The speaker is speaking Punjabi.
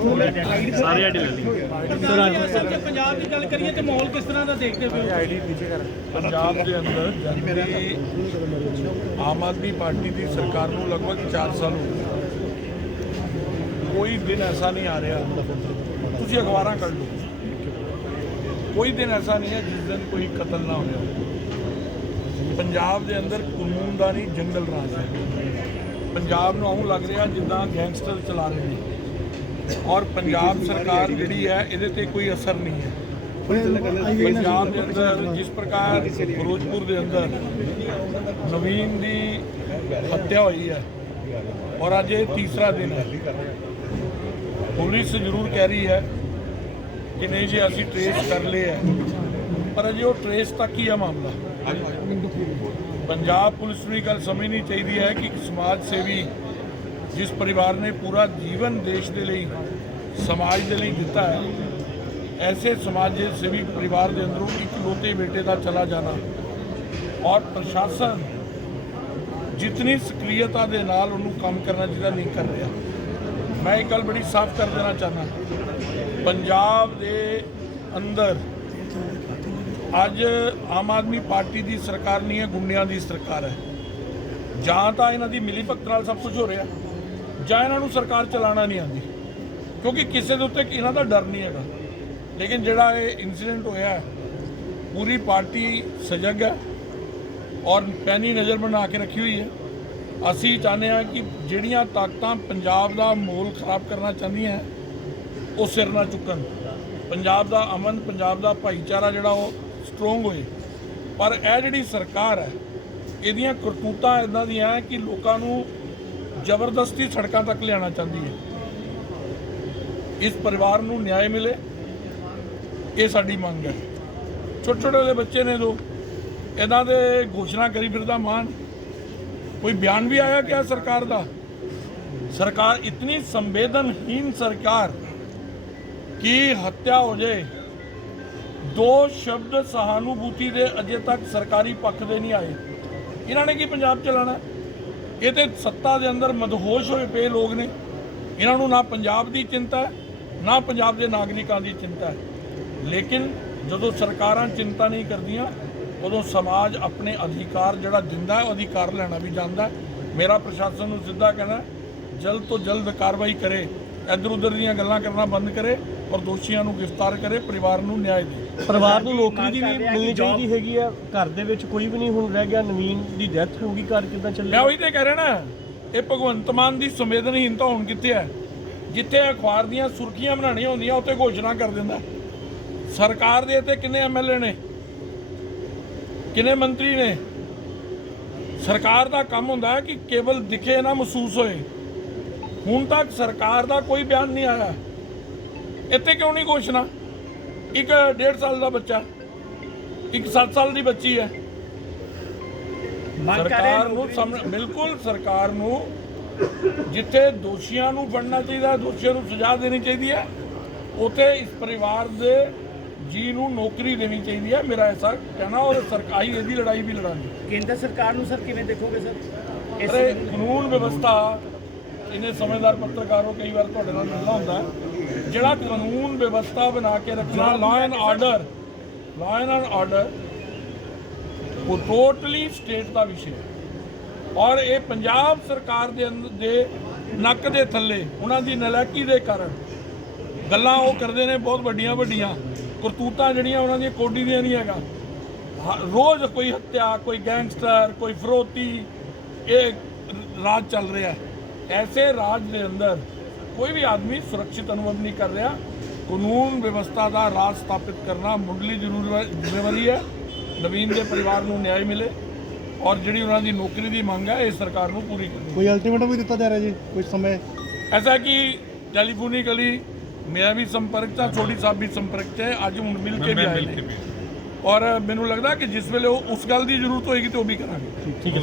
ਸਾਰੇ ਆਈਡੀ ਲੈ ਲਈ। ਸਰ ਜੇ ਪੰਜਾਬ ਦੀ ਗੱਲ ਕਰੀਏ ਤੇ ਮਾਹੌਲ ਕਿਸ ਤਰ੍ਹਾਂ ਦਾ ਦੇਖਦੇ ਪਏ ਹੋ? ਪੰਜਾਬ ਦੇ ਅੰਦਰ ਜਦ ਦੀ ਆਮ ਆਦਮੀ ਪਾਰਟੀ ਦੀ ਸਰਕਾਰ ਨੂੰ ਲਗਭਗ 4 ਸਾਲ ਹੋ ਗਏ। ਕੋਈ ਦਿਨ ਐਸਾ ਨਹੀਂ ਆ ਰਿਹਾ ਤੁਸੀਂ ਅਖਬਾਰਾਂ ਕੱਢ ਲਓ। ਕੋਈ ਦਿਨ ਐਸਾ ਨਹੀਂ ਹੈ ਜਿਸ ਦਿਨ ਕੋਈ ਕਤਲ ਨਾ ਹੋਇਆ ਹੋਵੇ। ਪੰਜਾਬ ਦੇ ਅੰਦਰ ਕਾਨੂੰਨ ਦਾ ਨਹੀਂ ਜੰਗਲ ਰਾਜ ਹੈ। ਪੰਜਾਬ ਨੂੰ ਆਉਂ ਲੱਗ ਰਿਹਾ ਜਿੱਦਾਂ ਗੈਂਗਸਟਰ ਚਲਾ ਰਹੇ ਨੇ। ਔਰ ਪੰਜਾਬ ਸਰਕਾਰ ਜਿਹੜੀ ਹੈ, ਇਹਦੇ ਤੇ ਕੋਈ ਅਸਰ ਨਹੀਂ ਹੈ। ਪੰਜਾਬ ਦੇ ਅੰਦਰ ਜਿਸ ਪ੍ਰਕਾਰ ਫਿਰੋਜ਼ਪੁਰ ਦੇ ਅੰਦਰ ਨਵੀਨ ਦੀ ਹੱਤਿਆ ਹੋਈ ਹੈ ਔਰ ਅੱਜ ਇਹ ਤੀਸਰਾ ਦਿਨ ਹੈ। ਪੁਲਿਸ ਜ਼ਰੂਰ ਕਹਿ ਰਹੀ ਹੈ ਕਿ ਨਹੀਂ ਜੀ, ਅਸੀਂ ਟ੍ਰੇਸ ਕਰ ਲਏ ਹੈ। ਪਰ ਅਜੇ ਉਹ ਟ੍ਰੇਸ ਤੱਕ ਹੀ ਹੈ ਮਾਮਲਾ। ਪੰਜਾਬ ਪੁਲਿਸ ਨੂੰ ਇਹ ਗੱਲ ਸਮਝਣੀ ਚਾਹੀਦੀ ਹੈ ਕਿ ਸਮਾਜ ਸੇਵੀ ਜਿਸ ਪਰਿਵਾਰ ਨੇ ਪੂਰਾ ਜੀਵਨ ਦੇਸ਼ ਦੇ ਲਈ ਸਮਾਜ ਦੇ ਲਈ ਦਿੱਤਾ ਹੈ। ਐਸੇ ਸਮਾਜ ਸੇਵੀ ਪਰਿਵਾਰ ਦੇ ਅੰਦਰੋਂ ਇੱਕ ਇਕਲੌਤੇ ਬੇਟੇ ਦਾ ਚਲਾ ਜਾਣਾ ਔਰ ਪ੍ਰਸ਼ਾਸਨ ਜਿਤਨੀ ਸਕਰੀਅਤਾ ਦੇ ਨਾਲ ਉਹਨੂੰ ਕੰਮ ਕਰਨਾ ਚਾਹੀਦਾ ਨਹੀਂ ਕਰ ਰਿਹਾ। ਮੈਂ ਇਹ ਗੱਲ ਬੜੀ ਸਾਫ਼ ਕਰ ਦੇਣਾ ਚਾਹੁੰਦਾ। ਪੰਜਾਬ ਦੇ ਅੰਦਰ ਅੱਜ ਆਮ ਆਦਮੀ ਪਾਰਟੀ ਦੀ ਸਰਕਾਰ ਨਹੀਂ ਹੈ, ਗੁੰਡਿਆਂ ਦੀ ਸਰਕਾਰ ਹੈ। ਜਾਂ ਤਾਂ ਇਹਨਾਂ ਦੀ ਮਿਲੀ ਭਗਤ ਨਾਲ ਸਭ ਕੁਝ ਹੋ ਰਿਹਾ ਜਾਂ ਇਹਨਾਂ ਨੂੰ ਸਰਕਾਰ ਚਲਾਉਣਾ ਨਹੀਂ ਆਉਂਦੀ। ਕਿਉਂਕਿ ਕਿਸੇ ਦੇ ਉੱਤੇ ਇਹਨਾਂ ਦਾ ਡਰ ਨਹੀਂ ਹੈਗਾ। ਲੇਕਿਨ ਜਿਹੜਾ ਇਹ ਇਨਸੀਡੈਂਟ ਹੋਇਆ ਪੂਰੀ ਪਾਰਟੀ ਸਜਗ ਹੈ ਔਰ ਪੈਣੀ ਨਜ਼ਰ ਬਣਾ ਕੇ ਰੱਖੀ ਹੋਈ ਹੈ। ਅਸੀਂ ਚਾਹੁੰਦੇ ਹਾਂ ਕਿ ਜਿਹੜੀਆਂ ਤਾਕਤਾਂ ਪੰਜਾਬ ਦਾ ਮਾਹੌਲ ਖਰਾਬ ਕਰਨਾ ਚਾਹੁੰਦੀਆਂ ਉਹ ਸਿਰ ਨਾ ਚੁੱਕਣ। ਪੰਜਾਬ ਦਾ ਅਮਨ, ਪੰਜਾਬ ਦਾ ਭਾਈਚਾਰਾ ਜਿਹੜਾ ਉਹ ਸਟਰੋਂਗ ਹੋਏ। ਪਰ ਇਹ ਜਿਹੜੀ ਸਰਕਾਰ ਹੈ, ਇਹਦੀਆਂ ਕਰਤੂਤਾਂ ਇਦਾਂ ਦੀਆਂ ਹੈ ਕਿ ਲੋਕਾਂ ਨੂੰ ਜ਼ਬਰਦਸਤੀ ਸੜਕਾਂ ਤੱਕ ਲਿਆਉਣਾ ਚਾਹੁੰਦੀ ਹੈ। ਇਸ ਪਰਿਵਾਰ ਨੂੰ ਨਿਆਂ ਮਿਲੇ, ਇਹ ਸਾਡੀ ਮੰਗ ਹੈ। ਛੋਟੇ ਛੋਟੇ ਦੇ ਬੱਚੇ ਨੇ ਦੋ ਇਹਨਾਂ ਦੇ ਘੋਸ਼ਣਾ ਕਰੀ ਫਿਰਦਾ ਮਾਨ। ਕੋਈ ਬਿਆਨ ਵੀ ਆਇਆ ਕਿਆ ਸਰਕਾਰ ਦਾ? ਸਰਕਾਰ, ਇਤਨੀ ਸੰਵੇਦਨਹੀਨ ਸਰਕਾਰ ਕਿ ਹੱਤਿਆ ਹੋ ਜਾਏ ਦੋ ਸ਼ਬਦ ਸਹਾਨੁਭੂਤੀ ਦੇ ਅਜੇ ਤੱਕ ਸਰਕਾਰੀ ਪੱਖ ਦੇ ਨਹੀਂ ਆਏ। ਇਹਨਾਂ ਨੇ ਕੀ ਪੰਜਾਬ ਚਲਾਣਾ? ਇਹ ਤੇ ਸੱਤਾ ਦੇ ਅੰਦਰ ਮਦਹੋਸ਼ ਹੋਏ ਪਏ ਲੋਕ ਨੇ। ਇਹਨਾਂ ਨੂੰ ਨਾ ਪੰਜਾਬ ਦੀ ਚਿੰਤਾ ਹੈ ਨਾ ਪੰਜਾਬ ਦੇ ਨਾਗਰਿਕਾਂ ਦੀ ਚਿੰਤਾ ਹੈ। ਲੇਕਿਨ ਜਦੋਂ ਸਰਕਾਰਾਂ ਚਿੰਤਾ ਨਹੀਂ ਕਰਦੀਆਂ ਉਦੋਂ ਸਮਾਜ ਆਪਣੇ ਅਧਿਕਾਰ ਜਿਹੜਾ ਦਿੰਦਾ ਹੈ ਉਹ ਅਧਿਕਾਰ ਲੈਣਾ ਵੀ ਜਾਂਦਾ ਹੈ। ਮੇਰਾ ਪ੍ਰਸ਼ਾਸਨ ਨੂੰ ਸਿੱਧਾ ਕਹਿਣਾ ਜਲਦ ਤੋਂ ਜਲਦ ਕਾਰਵਾਈ ਕਰੇ ਇੱਧਰ ਉੱਧਰ ਦੀਆਂ ਗੱਲਾਂ ਕਰਨਾ ਬੰਦ ਕਰੇ ਔਰ ਦੋਸ਼ੀਆਂ ਨੂੰ ਗ੍ਰਿਫਤਾਰ ਕਰੇ ਪਰਿਵਾਰ ਨੂੰ ਨਿਆਂ ਦੇ। ਪਰਿਵਾਰ ਨੂੰ ਨੌਕਰੀ ਦੀ ਵੀ ਮਿਲਣੀ ਚਾਹੀਦੀ ਹੈਗੀ ਆ। ਘਰ ਦੇ ਵਿੱਚ ਕੋਈ ਵੀ ਨਹੀਂ ਹੁਣ ਰਹਿ ਗਿਆ ਨਵੀਨ ਦੀ ਡੈਥ ਹੋ ਗਈ ਘਰ ਕਿਦਾਂ ਮੈਂ ਚੱਲਿਆ ਉਹੀ ਤੇ ਕਹਿ ਰਿਹਾ ਨਾ ਇਹ ਭਗਵੰਤ ਮਾਨ ਦੀ ਸੰਵੇਦਨਹੀਨਤਾ ਹੁਣ ਕਿੱਥੇ ਹੈ? ਜਿੱਥੇ ਅਖਬਾਰ ਦੀਆਂ ਸੁਰਖੀਆਂ ਬਣਾਉਣੀਆਂ ਹੁੰਦੀਆਂ ਉੱਥੇ ਘੋਸ਼ਣਾ ਕਰ ਦਿੰਦਾ। ਸਰਕਾਰ ਦੇ ਤੇ ਕਿੰਨੇ ਐਮਐਲਏ ਨੇ? ਕਿੰਨੇ ਮੰਤਰੀ ਨੇ? ਸਰਕਾਰ ਦਾ ਕੰਮ ਹੁੰਦਾ ਹੈ ਕਿ ਕੇਵਲ ਦਿਖੇ ਨਾ ਮਹਿਸੂਸ ਹੋਏ। ਹੁਣ ਤੱਕ ਸਰਕਾਰ ਦਾ ਕੋਈ ਬਿਆਨ ਨਹੀਂ ਆਇਆ। ਇੱਥੇ ਕਿਉਂ ਨਹੀਂ ਘੋਸ਼ਣਾ? ਇੱਕ 1.5 ਸਾਲ ਦਾ ਬੱਚਾ। ਇੱਕ 7 ਸਾਲ ਦੀ ਬੱਚੀ ਹੈ। ਸਰਕਾਰ ਨੂੰ ਬਿਲਕੁਲ ਸਰਕਾਰ ਨੂੰ ਜਿੱਥੇ ਦੋਸ਼ੀਆਂ ਨੂੰ ਫੜਨਾ ਚਾਹੀਦਾ ਦੋਸ਼ੀਆਂ ਨੂੰ ਸਜ਼ਾ ਦੇਣੀ ਚਾਹੀਦੀ ਹੈ ਉਥੇ ਇਸ ਪਰਿਵਾਰ ਦੇ ਜੀ ਨੂੰ ਨੌਕਰੀ ਦੇਣੀ ਚਾਹੀਦੀ ਹੈ ਮੇਰਾ ਐਸਾ ਕਹਿਣਾ ਔਰ ਸਰਕਾਰੀ ਇਹਦੀ ਲੜਾਈ ਵੀ ਲੜਾਂਗੇ ਕੇਂਦਰ ਸਰਕਾਰ ਨੂੰ ਸਰ ਕਿਵੇਂ ਦੇਖੋਗੇ ਸਰ ਅਰੇ ਕਾਨੂੰਨ ਵਿਵਸਥਾ ਇਹਨੇ ਸਮਝਦਾਰ ਪੱਤਰਕਾਰ ਕਈ ਵਾਰ ਤੁਹਾਡੇ ਨਾਲ ਮਿਲਣਾ ਹੁੰਦਾ। ਜਿਹੜਾ ਕਾਨੂੰਨ ਵਿਵਸਥਾ ਬਣਾ ਕੇ ਰੱਖਣਾ law and order law and order ਉਹ ਟੋਟਲੀ ਸਟੇਟ ਦਾ ਵਿਸ਼ੇ ਹੈ ਔਰ ਇਹ ਪੰਜਾਬ ਸਰਕਾਰ ਦੇ ਅੰਦਰ ਦੇ ਨੱਕ ਦੇ ਥੱਲੇ, ਉਹਨਾਂ ਦੀ ਨਲਾਇਕੀ ਦੇ ਕਾਰਨ ਗੱਲਾਂ ਉਹ ਕਰਦੇ ਨੇ ਬਹੁਤ ਵੱਡੀਆਂ ਵੱਡੀਆਂ। ਕਰਤੂਤਾਂ ਜਿਹੜੀਆਂ ਉਹਨਾਂ ਦੀਆਂ ਕੋਡੀ ਦੀਆਂ ਨਹੀਂ ਹੈਗਾ। ਹ- ਰੋਜ਼ ਕੋਈ ਹੱਤਿਆ, ਕੋਈ ਗੈਂਗਸਟਰ, ਕੋਈ ਫਰੋਤੀ, ਇਹ ਰਾਜ ਚੱਲ ਰਿਹਾ ਐਸੇ ਰਾਜ ਦੇ ਅੰਦਰ ਕੋਈ ਵੀ ਆਦਮੀ ਸੁਰੱਖਿਅਤ ਅਨੁਭਵ ਨਹੀਂ ਕਰ ਰਿਹਾ। ਕਾਨੂੰਨ ਵਿਵਸਥਾ ਦਾ ਰਾਜ ਸਥਾਪਿਤ ਕਰਨਾ ਮੁੱਢਲੀ ਜ਼ਰੂਰ ਜ਼ਿੰਮੇਵਾਰੀ ਹੈ। ਨਵੀਨ ਦੇ ਪਰਿਵਾਰ ਨੂੰ ਨਿਆਂ ਮਿਲੇ। ਔਰ ਜਿਹੜੀ ਉਹਨਾਂ ਦੀ ਨੌਕਰੀ ਦੀ ਮੰਗ ਹੈ ਇਹ ਸਰਕਾਰ ਨੂੰ ਪੂਰੀ ਕਰਨੀ ਕੋਈ ਅਲਟੀਮੇਟਮ ਵੀ ਦਿੱਤਾ ਜਾ ਰਿਹਾ ਜੀ ਕੁਝ ਸਮੇਂ? ਐਸਾ ਕਿ ਟੈਲੀਫੋਨਿਕਲੀ ਮੇਰਾ ਵੀ ਸੰਪਰਕ ਤਾਂ ਛੋਟੀ ਸਾਹਿਬ ਵੀ ਸੰਪਰਕ 'ਚ ਹੈ ਅੱਜ ਹੁਣ ਮਿਲ ਕੇ ਵੀ ਆਏ ਨੇ। ਔਰ ਮੈਨੂੰ ਲੱਗਦਾ ਕਿ ਜਿਸ ਵੇਲੇ ਉਹ ਉਸ ਗੱਲ ਦੀ ਜ਼ਰੂਰਤ ਹੋਏਗੀ ਤੇ ਉਹ ਵੀ ਕਰਾਂਗੇ। ਠੀਕ ਹੈ।